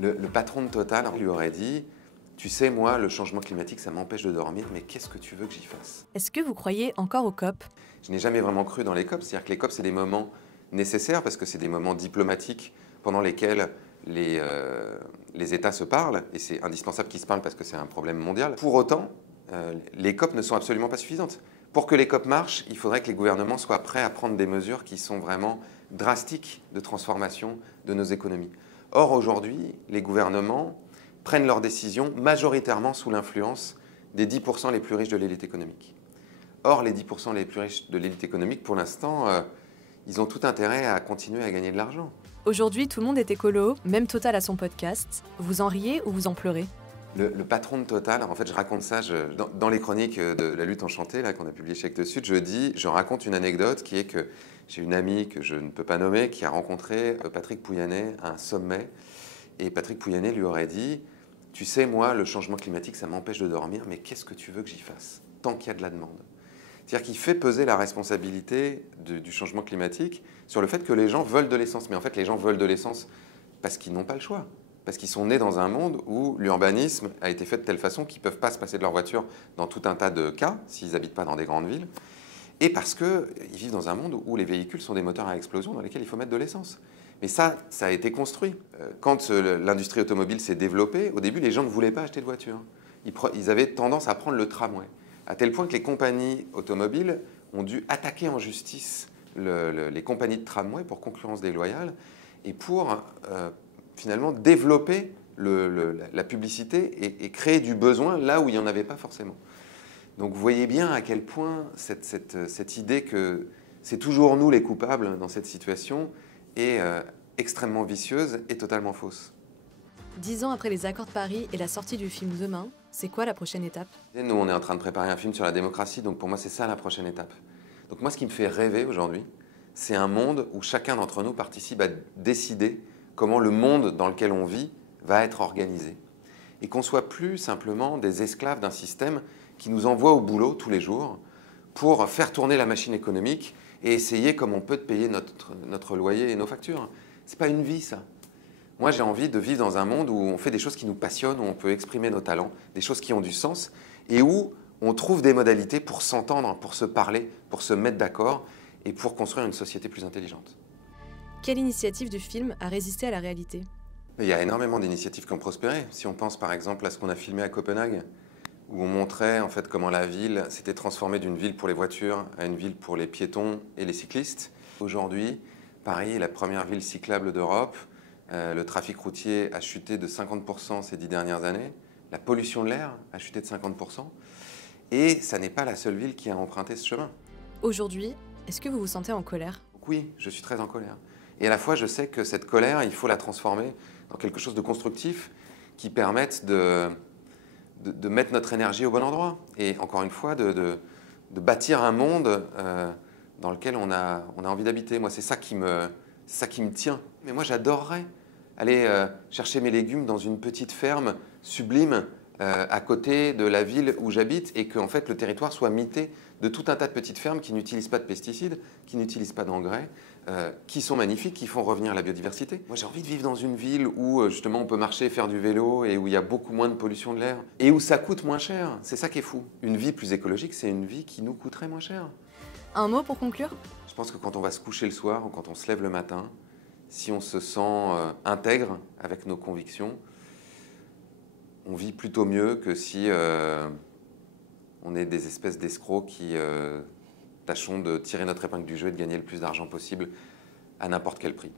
Le patron de Total lui aurait dit « Tu sais, moi, le changement climatique, ça m'empêche de dormir, mais qu'est-ce que tu veux que j'y fasse ?» Est-ce que vous croyez encore aux COP? Je n'ai jamais vraiment cru dans les COP. C'est-à-dire que les COP, c'est des moments nécessaires parce que c'est des moments diplomatiques pendant lesquels les États se parlent, et c'est indispensable qu'ils se parlent parce que c'est un problème mondial. Pour autant, les COP ne sont absolument pas suffisantes. Pour que les COP marchent, il faudrait que les gouvernements soient prêts à prendre des mesures qui sont vraiment drastiques de transformation de nos économies. Or, aujourd'hui, les gouvernements prennent leurs décisions majoritairement sous l'influence des 10% les plus riches de l'élite économique. Or, les 10% les plus riches de l'élite économique, pour l'instant, ils ont tout intérêt à continuer à gagner de l'argent. Aujourd'hui, tout le monde est écolo, même Total a son podcast. Vous en riez ou vous en pleurez? Le patron de Total, en fait, je raconte ça dans les chroniques de la lutte enchantée qu'on a publié chez Actes Sud, je raconte une anecdote qui est que j'ai une amie que je ne peux pas nommer qui a rencontré Patrick Pouyanné à un sommet, et Patrick Pouyanné lui aurait dit « Tu sais, moi, le changement climatique, ça m'empêche de dormir, mais qu'est-ce que tu veux que j'y fasse tant qu'il y a de la demande ?» C'est-à-dire qu'il fait peser la responsabilité du changement climatique sur le fait que les gens veulent de l'essence. Mais en fait, les gens veulent de l'essence parce qu'ils n'ont pas le choix. Parce qu'ils sont nés dans un monde où l'urbanisme a été fait de telle façon qu'ils ne peuvent pas se passer de leur voiture dans tout un tas de cas, s'ils n'habitent pas dans des grandes villes. Et parce qu'ils vivent dans un monde où les véhicules sont des moteurs à explosion dans lesquels il faut mettre de l'essence. Mais ça a été construit. Quand l'industrie automobile s'est développée, au début, les gens ne voulaient pas acheter de voiture. Ils avaient tendance à prendre le tramway. À tel point que les compagnies automobiles ont dû attaquer en justice les compagnies de tramway pour concurrence déloyale et pour finalement développer la publicité et créer du besoin là où il n'y en avait pas forcément. Donc vous voyez bien à quel point cette idée que c'est toujours nous les coupables dans cette situation est extrêmement vicieuse et totalement fausse. 10 ans après les accords de Paris et la sortie du film Demain, c'est quoi la prochaine étape? Nous, on est en train de préparer un film sur la démocratie, donc pour moi, c'est ça la prochaine étape. Donc moi, ce qui me fait rêver aujourd'hui, c'est un monde où chacun d'entre nous participe à décider comment le monde dans lequel on vit va être organisé. Et qu'on ne soit plus simplement des esclaves d'un système qui nous envoie au boulot tous les jours pour faire tourner la machine économique et essayer comme on peut de payer notre loyer et nos factures. C'est pas une vie, ça. Moi, j'ai envie de vivre dans un monde où on fait des choses qui nous passionnent, où on peut exprimer nos talents, des choses qui ont du sens, et où on trouve des modalités pour s'entendre, pour se parler, pour se mettre d'accord, et pour construire une société plus intelligente. Quelle initiative du film a résisté à la réalité? Il y a énormément d'initiatives qui ont prospéré. Si on pense par exemple à ce qu'on a filmé à Copenhague, où on montrait en fait comment la ville s'était transformée d'une ville pour les voitures à une ville pour les piétons et les cyclistes. Aujourd'hui, Paris est la première ville cyclable d'Europe. Le trafic routier a chuté de 50% ces 10 dernières années. La pollution de l'air a chuté de 50%. Et ça n'est pas la seule ville qui a emprunté ce chemin. Aujourd'hui, est-ce que vous vous sentez en colère? Donc oui, je suis très en colère. Et à la fois, je sais que cette colère, il faut la transformer dans quelque chose de constructif qui permette de mettre notre énergie au bon endroit. Et encore une fois, de bâtir un monde dans lequel on a envie d'habiter. Moi, c'est ça qui me tient. Mais moi, j'adorerais aller chercher mes légumes dans une petite ferme sublime à côté de la ville où j'habite et que en fait, le territoire soit mité de tout un tas de petites fermes qui n'utilisent pas de pesticides, qui n'utilisent pas d'engrais, qui sont magnifiques, qui font revenir la biodiversité. Moi, j'ai envie de vivre dans une ville où justement on peut marcher, faire du vélo et où il y a beaucoup moins de pollution de l'air et où ça coûte moins cher. C'est ça qui est fou. Une vie plus écologique, c'est une vie qui nous coûterait moins cher. Un mot pour conclure? Je pense que quand on va se coucher le soir ou quand on se lève le matin, si on se sent intègre avec nos convictions, on vit plutôt mieux que si on est des espèces d'escrocs qui tâchons de tirer notre épingle du jeu et de gagner le plus d'argent possible à n'importe quel prix.